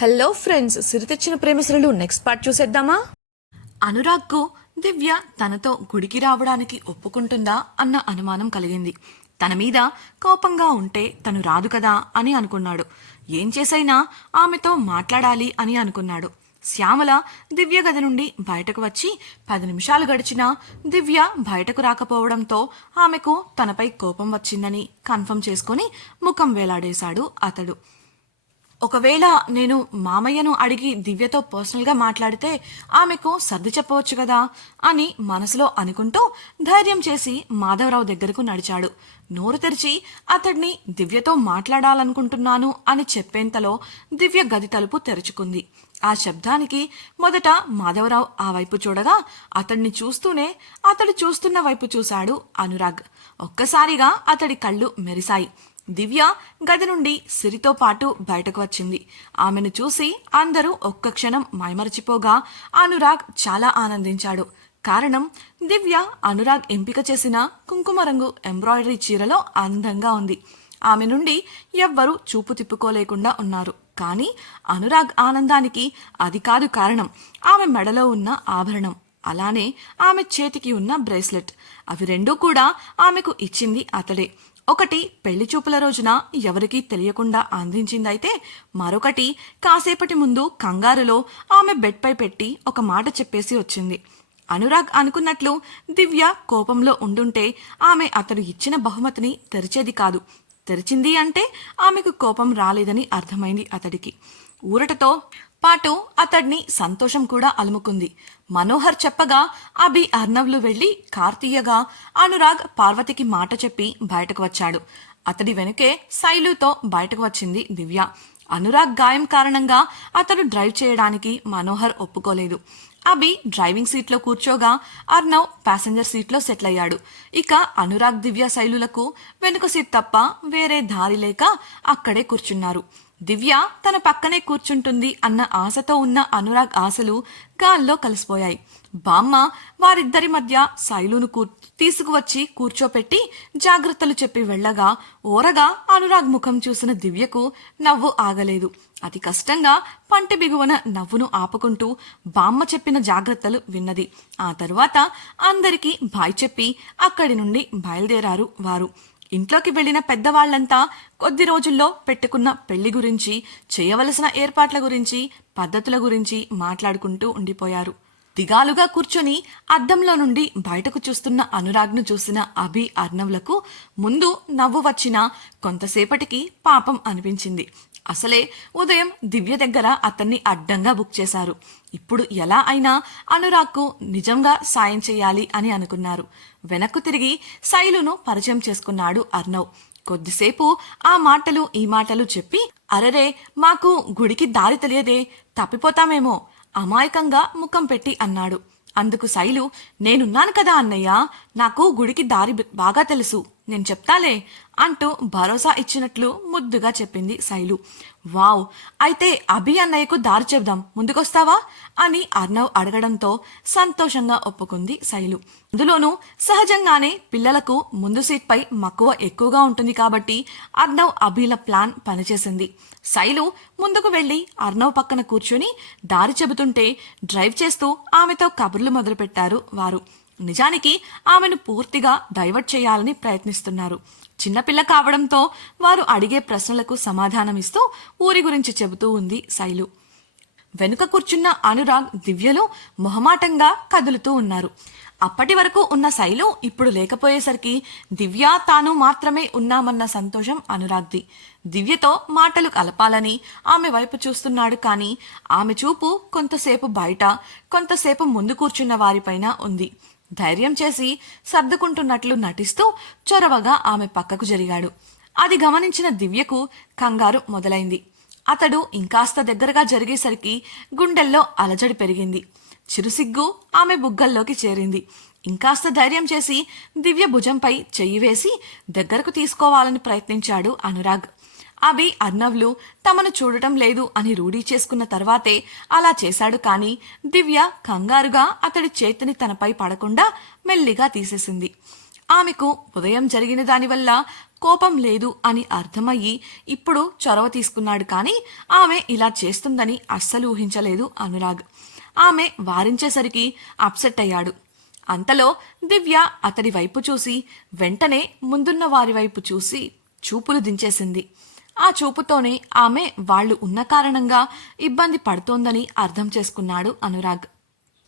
Hello friends, సిరి తెచ్చిన ప్రేమిసులు next part చూసేద్దామా? అనురాగ్కు దివ్య తనతో గుడికి రావడానికి ఒప్పుకుంటుందా అన్న అనుమానం కలిగింది. తన మీద కోపంగా ఉంటే తను రాదు కదా అని అనుకున్నాడు. ఏం చేసైనా ఆమెతో మాట్లాడాలి అని అనుకున్నాడు. శ్యామల దివ్య గది నుండి బయటకు వచ్చి 10 నిమిషాలు గడిచినా దివ్య బయటకు రాకపోవడంతో ఆమెకు తనపై కోపం వచ్చిందని కన్ఫర్మ్ చేసుకుని ముఖం వేలాడేశాడు అతడు. ఒకవేళ నేను మామయ్యను అడిగి దివ్యతో పర్సనల్గా మాట్లాడితే ఆమెకు సర్ది చెప్పవచ్చు కదా అని మనసులో అనుకుంటూ ధైర్యం చేసి మాధవరావు దగ్గరకు నడిచాడు. నోరు తెరిచి అతడిని దివ్యతో మాట్లాడాలనుకుంటున్నాను అని చెప్పేంతలో దివ్య గది తలుపు తెరుచుకుంది. ఆ శబ్దానికి మొదట మాధవరావు ఆ వైపు చూడగా అతడిని చూస్తూనే అతడు చూస్తున్న వైపు చూశాడు అనురాగ్. ఒక్కసారిగా అతడి కళ్ళు మెరిశాయి. దివ్య గది నుండి సిరితో పాటు బయటకు వచ్చింది. ఆమెను చూసి అందరూ ఒక్క క్షణం మైమరచిపోగా అనురాగ్ చాలా ఆనందించాడు. కారణం, దివ్య అనురాగ్ ఎంపిక చేసిన కుంకుమ రంగు ఎంబ్రాయిడరీ చీరలో అందంగా ఉంది. ఆమె నుండి ఎవ్వరూ చూపు తిప్పుకోలేకుండా ఉన్నారు. కానీ అనురాగ్ ఆనందానికి అది కాదు కారణం. ఆమె మెడలో ఉన్న ఆభరణం, అలానే ఆమె చేతికి ఉన్న బ్రేస్లెట్, అవి రెండూ కూడా ఆమెకు ఇచ్చింది అతడే. ఒకటి పెళ్లి చూపుల రోజున ఎవరికీ తెలియకుండా అందించిందైతే మరొకటి కాసేపటి ముందు కంగారులో ఆమె బెడ్పై పెట్టి ఒక మాట చెప్పేసి వచ్చింది. అనురాగ్ అనుకున్నట్లు దివ్య కోపంలో ఉండుంటే ఆమె అతడు ఇచ్చిన బహుమతిని తెరిచేది కాదు. తెరిచింది అంటే ఆమెకు కోపం రాలేదని అర్థమైంది అతడికి. ఊరటతో పాటు అతడిని సంతోషం కూడా అలుముకుంది. మనోహర్ చెప్పగా అభి అర్నవ్లు వెళ్లి కార్ తీయగా అనురాగ్ పార్వతికి మాట చెప్పి బయటకు వచ్చాడు. అతడి వెనుకే శైలుతో బయటకు వచ్చింది దివ్య. అనురాగ్ గాయం కారణంగా అతడు డ్రైవ్ చేయడానికి మనోహర్ ఒప్పుకోలేదు. అభి డ్రైవింగ్ సీట్లో కూర్చోగా అర్నవ్ ప్యాసింజర్ సీట్లో సెటిల్ అయ్యాడు. ఇక అనురాగ్ దివ్య శైలులకు వెనుక సీట్ తప్ప వేరే దారి లేక అక్కడే కూర్చున్నారు. దివ్య తన పక్కనే కూర్చుంటుంది అన్న ఆశతో ఉన్న అనురాగ్ ఆశలు గాల్లో కలిసిపోయాయి. బామ్మ వారిద్దరి మధ్య శైలును తీసుకువచ్చి కూర్చోపెట్టి జాగ్రత్తలు చెప్పి వెళ్లగా ఓరగా అనురాగ్ ముఖం చూసిన దివ్యకు నవ్వు ఆగలేదు. అతి కష్టంగా పంటి బిగువన నవ్వును ఆపుకుంటూ బామ్మ చెప్పిన జాగ్రత్తలు విన్నది. ఆ తరువాత అందరికీ బాయ్ చెప్పి అక్కడి నుండి బయలుదేరారు వారు. ఇంట్లోకి వెళ్లిన పెద్దవాళ్లంతా కొద్ది రోజుల్లో పెట్టుకున్న పెళ్లి గురించి, చేయవలసిన ఏర్పాట్ల గురించి, పద్ధతుల గురించి మాట్లాడుకుంటూ ఉండిపోయారు. దిగాలుగా కూర్చొని అద్దంలో నుండి బయటకు చూస్తున్న అనురాగ్ను చూసిన అభి అర్నవ్లకు ముందు నవ్వు వచ్చినా కొంతసేపటికి పాపం అనిపించింది. అసలే ఉదయం దివ్య దగ్గర అతన్ని అడ్డంగా బుక్ చేశారు. ఇప్పుడు ఎలా అయినా అనురాగ్కు నిజంగా సాయం చేయాలి అని అనుకున్నారు. వెనక్కు తిరిగి శైలును పరిచయం చేసుకున్నాడు అర్నవ్. కొద్దిసేపు ఆ మాటలు ఈ మాటలు చెప్పి, అరరే మాకు గుడికి దారి తెలియదే, తప్పిపోతామేమో అమాయకంగా ముఖం పెట్టి అన్నాడు. అందుకు శైలు, నేనున్నాను కదా అన్నయ్య, నాకు గుడికి దారి బాగా తెలుసు, నేను చెప్తాలే అంటూ భరోసా ఇచ్చినట్లు ముద్దుగా చెప్పింది శైలు. వావ్, అయితే అభి అన్నయ్యకు దారి చెబుదాం, ముందుకొస్తావా అని అర్నవ్ అడగడంతో సంతోషంగా ఒప్పుకుంది శైలు. అందులోనూ సహజంగానే పిల్లలకు ముందు సీట్పై మక్కువ ఎక్కువగా ఉంటుంది కాబట్టి అర్నవ్ అభిల ప్లాన్ పనిచేసింది. శైలు ముందుకు వెళ్లి అర్నవ్ పక్కన కూర్చొని దారి చెబుతుంటే డ్రైవ్ చేస్తూ ఆమెతో కబుర్లు మొదలుపెట్టారు వారు. నిజానికి ఆమెను పూర్తిగా డైవర్ట్ చేయాలని ప్రయత్నిస్తున్నారు. చిన్నపిల్ల కావడంతో వారు అడిగే ప్రశ్నలకు సమాధానమిస్తూ ఊరి గురించి చెబుతూ ఉంది శైలు. వెనుక కూర్చున్న అనురాగ్ దివ్యలు మొహమాటంగా కదులుతూ ఉన్నారు. అప్పటి వరకు ఉన్న శైలు ఇప్పుడు లేకపోయేసరికి దివ్య తాను మాత్రమే ఉన్నామన్న సంతోషం అనురాగ్ది. దివ్యతో మాటలు కలపాలని ఆమె వైపు చూస్తున్నాడు. కానీ ఆమె చూపు కొంతసేపు బయట, కొంతసేపు ముందు కూర్చున్న వారిపైన ఉంది. ధైర్యం చేసి సర్దుకుంటున్నట్లు నటిస్తూ చొరవగా ఆమె పక్కకు జరిగాడు. అది గమనించిన దివ్యకు కంగారు మొదలైంది. అతడు ఇంకాస్త దగ్గరగా జరిగేసరికి గుండెల్లో అలజడి పెరిగింది. చిరుసిగ్గు ఆమె బుగ్గల్లోకి చేరింది. ఇంకాస్త ధైర్యం చేసి దివ్య భుజంపై చెయ్యి వేసి దగ్గరకు తీసుకోవాలని ప్రయత్నించాడు అనురాగ్. అభి అర్నవ్లు తమను చూడటం లేదు అని రూఢీ చేసుకున్న తర్వాతే అలా చేశాడు. కానీ దివ్య కంగారుగా అతడి చేతిని తనపై పడకుండా మెల్లిగా తీసేసింది. ఆమెకు ఉదయం జరిగిన దానివల్ల కోపం లేదు అని అర్థమయ్యి ఇప్పుడు చొరవ తీసుకున్నాడు. కానీ ఆమె ఇలా చేస్తుందని అస్సలు ఊహించలేదు అనురాగ్. ఆమె వారించేసరికి అప్సెట్ అయ్యాడు. అంతలో దివ్య అతడి వైపు చూసి వెంటనే ముందున్న వారి వైపు చూసి చూపులు దించేసింది. ఆ చూపుతోనే ఆమె వాళ్ళు ఉన్న కారణంగా ఇబ్బంది పడుతోందని అర్థం చేసుకున్నాడు అనురాగ్.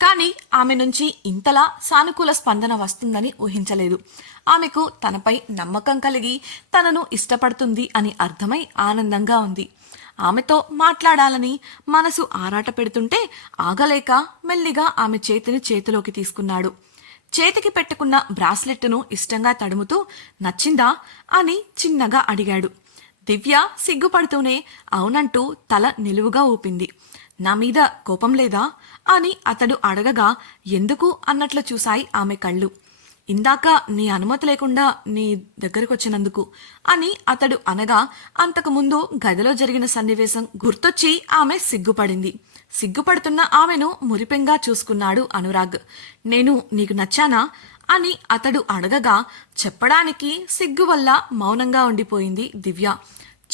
కానీ ఆమె నుంచి ఇంతలా సానుకూల స్పందన వస్తుందని ఊహించలేదు. ఆమెకు తనపై నమ్మకం కలిగి తనను ఇష్టపడుతుంది అని అర్థమై ఆనందంగా ఉంది. ఆమెతో మాట్లాడాలని మనసు ఆరాట పెడుతుంటే ఆగలేక మెల్లిగా ఆమె చేతిని చేతిలోకి తీసుకున్నాడు. చేతికి పెట్టుకున్న బ్రాస్లెట్ను ఇష్టంగా తడుముతూ నచ్చిందా అని చిన్నగా అడిగాడు. దివ్య సిగ్గుపడుతూనే అవునంటూ తల నిలువుగా ఊపింది. నా మీద కోపం లేదా అని అతడు అడగగా ఎందుకు అన్నట్లు చూశాయి ఆమె కళ్ళు. ఇందాక నీ అనుమతి లేకుండా నీ దగ్గరకొచ్చినందుకు అని అతడు అనగా అంతకుముందు గదిలో జరిగిన సన్నివేశం గుర్తొచ్చి ఆమె సిగ్గుపడింది. సిగ్గుపడుతున్న ఆమెను మురిపెంగా చూసుకున్నాడు అనురాగ్. నేను నీకు నచ్చానా అని అతడు అడగగా చెప్పడానికి సిగ్గు వల్ల మౌనంగా ఉండిపోయింది దివ్య.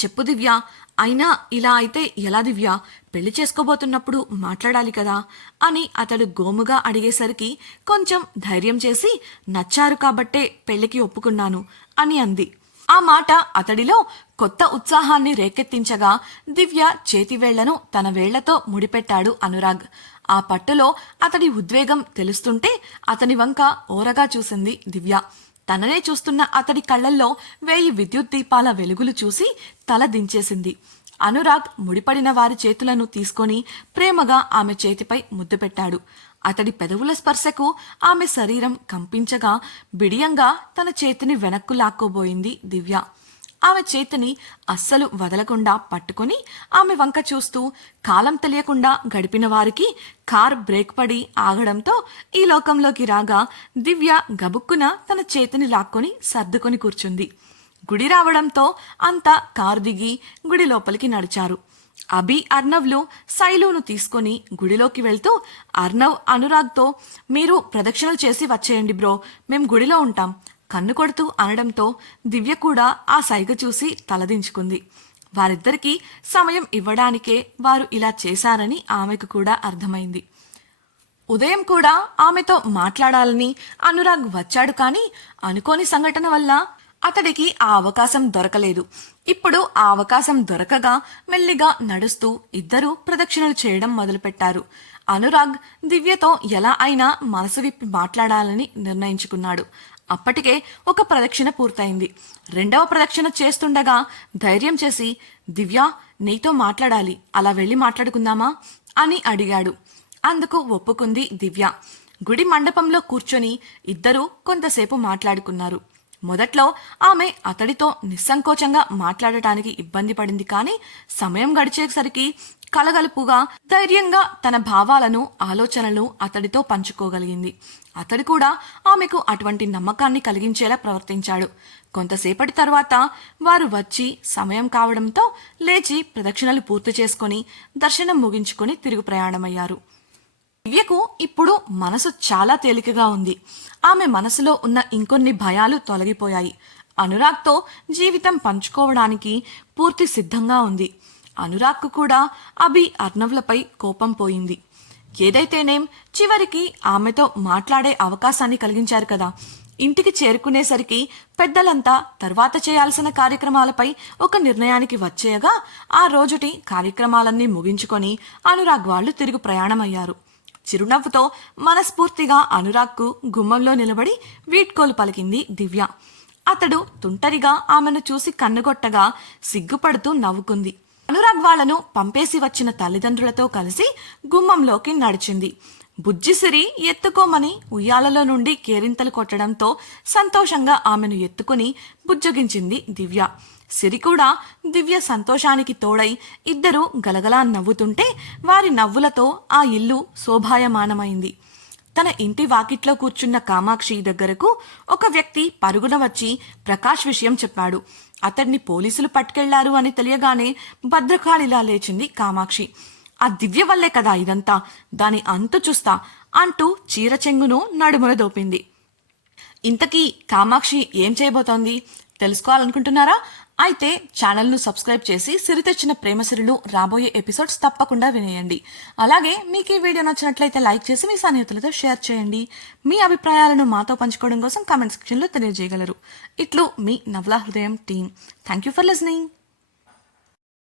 చెప్పు దివ్య, అయినా ఇలా అయితే ఎలా దివ్య, పెళ్లి చేసుకోబోతున్నప్పుడు మాట్లాడాలి కదా అని అతడు గోముగా అడిగేసరికి కొంచెం ధైర్యం చేసి నచ్చారు కాబట్టే పెళ్లికి ఒప్పుకున్నాను అని అంది. ఆ మాట అతడిలో కొత్త ఉత్సాహాన్ని రేకెత్తించగా దివ్య చేతివేళ్లను తన వేళ్లతో ముడిపెట్టాడు అనురాగ్. ఆ పట్టులో అతడి ఉద్వేగం తెలుస్తుంటే అతని వంక ఓరగా చూసింది దివ్య. తననే చూస్తున్న అతడి కళ్లల్లో 1000 విద్యుత్ దీపాల వెలుగులు చూసి తల దించేసింది. అనురాగ్ ముడిపడిన వారి చేతులను తీసుకొని ప్రేమగా ఆమె చేతిపై ముద్దు పెట్టాడు. అతడి పెదవుల స్పర్శకు ఆమె శరీరం కంపించగా బిడియంగా తన చేతిని వెనక్కు లాక్కోబోయింది దివ్య. ఆమె చేతిని అస్సలు వదలకుండా పట్టుకుని ఆమె వంక చూస్తూ కాలం తెలియకుండా గడిపిన వారికి కార్ బ్రేక్ పడి ఆగడంతో ఈ లోకంలోకి రాగా దివ్య గబుక్కున తన చేతిని లాక్కొని సర్దుకొని కూర్చుంది. గుడి రావడంతో అంతా కారు దిగి గుడి లోపలికి నడిచారు. అభి, అర్నవ్లు శైలును తీసుకుని గుడిలోకి వెళ్తూ అర్నవ్ అనురాగ్తో మీరు ప్రదక్షిణలు చేసి వచ్చేయండి బ్రో, మేం గుడిలో ఉంటాం కన్ను కొడుతూ అనడంతో దివ్య కూడా ఆ సైగ చూసి తలదించుకుంది. వారిద్దరికీ సమయం ఇవ్వడానికే వారు ఇలా చేశారని ఆమెకు కూడా అర్థమైంది. ఉదయం కూడా ఆమెతో మాట్లాడాలని అనురాగ్ వచ్చాడు. కానీ అనుకోని సంఘటన వల్ల అతడికి ఆ అవకాశం దొరకలేదు. ఇప్పుడు ఆ అవకాశం దొరకగా మెల్లిగా నడుస్తూ ఇద్దరూ ప్రదక్షిణలు చేయడం మొదలుపెట్టారు. అనురాగ్ దివ్యతో ఎలా అయినా మనసు విప్పి మాట్లాడాలని నిర్ణయించుకున్నాడు. అప్పటికే ఒక ప్రదక్షిణ పూర్తయింది. 2వ ప్రదక్షిణ చేస్తుండగా ధైర్యం చేసి దివ్య, నీతో మాట్లాడాలి, అలా వెళ్ళి మాట్లాడుకుందామా అని అడిగాడు. అందుకు ఒప్పుకుంది దివ్య. గుడి మండపంలో కూర్చొని ఇద్దరూ కొంతసేపు మాట్లాడుకున్నారు. మొదట్లో ఆమె అతడితో నిస్సంకోచంగా మాట్లాడటానికి ఇబ్బంది పడింది. కానీ సమయం గడిచేసరికి కలగలుపుగా ధైర్యంగా తన భావాలను ఆలోచనలు అతడితో పంచుకోగలిగింది. అతడు కూడా ఆమెకు అటువంటి నమ్మకాన్ని కలిగించేలా ప్రవర్తించాడు. కొంతసేపటి తర్వాత వారు వచ్చి సమయం కావడంతో లేచి ప్రదక్షిణలు పూర్తి చేసుకుని దర్శనం ముగించుకుని తిరుగు ప్రయాణమయ్యారు. దివ్యకు ఇప్పుడు మనసు చాలా తేలికగా ఉంది. ఆమె మనసులో ఉన్న ఇంకొన్ని భయాలు తొలగిపోయాయి. అనురాగ్తో జీవితం పంచుకోవడానికి పూర్తి సిద్ధంగా ఉంది. అనురాగ్కు కూడా అభి, అర్నవ్లపై కోపం పోయింది. ఏదైతేనేం చివరికి ఆమెతో మాట్లాడే అవకాశాన్ని కలిగించారు కదా. ఇంటికి చేరుకునేసరికి పెద్దలంతా తర్వాత చేయాల్సిన కార్యక్రమాలపై ఒక నిర్ణయానికి వచ్చేయగా ఆ రోజుటి కార్యక్రమాలన్నీ ముగించుకొని అనురాగ్ వాళ్ళు తిరుగు ప్రయాణమయ్యారు. చిరునవ్వుతో మనస్ఫూర్తిగా అనురాగ్కు గుమ్మంలో నిలబడి వీడ్కోలు పలికింది దివ్య. అతడు తుంటరిగా ఆమెను చూసి కన్నుగొట్టగా సిగ్గుపడుతూ నవ్వుకుంది. అనురాగ్ వాళ్లను పంపేసి వచ్చిన తల్లిదండ్రులతో కలిసి గుమ్మంలోకి నడిచింది. బుజ్జిసిరి ఎత్తుకోమని ఉయ్యాలలో నుండి కేరింతలు కొట్టడంతో సంతోషంగా ఆమెను ఎత్తుకుని బుజ్జగించింది దివ్య. సిరి కూడా దివ్య సంతోషానికి తోడై ఇద్దరూ గలగలా నవ్వుతుంటే వారి నవ్వులతో ఆ ఇల్లు శోభాయమానమైంది. తన ఇంటి వాకిట్లో కూర్చున్న కామాక్షి దగ్గరకు ఒక వ్యక్తి పరుగున వచ్చి ప్రకాష్ విషయం చెప్పాడు. అతన్ని పోలీసులు పట్టుకెళ్లారు అని తెలియగానే భద్రకాళిలా లేచింది కామాక్షి. ఆ దివ్య వల్లే కదా ఇదంతా, దాని అంతు చూస్తా అంటూ చీర చెంగును నడుమున దోపింది. ఇంతకీ కామాక్షి ఏం చేయబోతోంది? తెలుసుకోవాలనుకుంటున్నారా? అయితే ఛానల్ను సబ్స్క్రైబ్ చేసి సిరి తెచ్చిన ప్రేమ సిరులు రాబోయే ఎపిసోడ్స్ తప్పకుండా వినేయండి. అలాగే మీకు ఈ వీడియో నచ్చినట్లయితే లైక్ చేసి మీ స్నేహితులతో షేర్ చేయండి. మీ అభిప్రాయాలను మాతో పంచుకోవడం కోసం కామెంట్ సెక్షన్లో తెలియజేయగలరు. ఇట్లు మీ నవలా హృదయం team. Thank you for listening.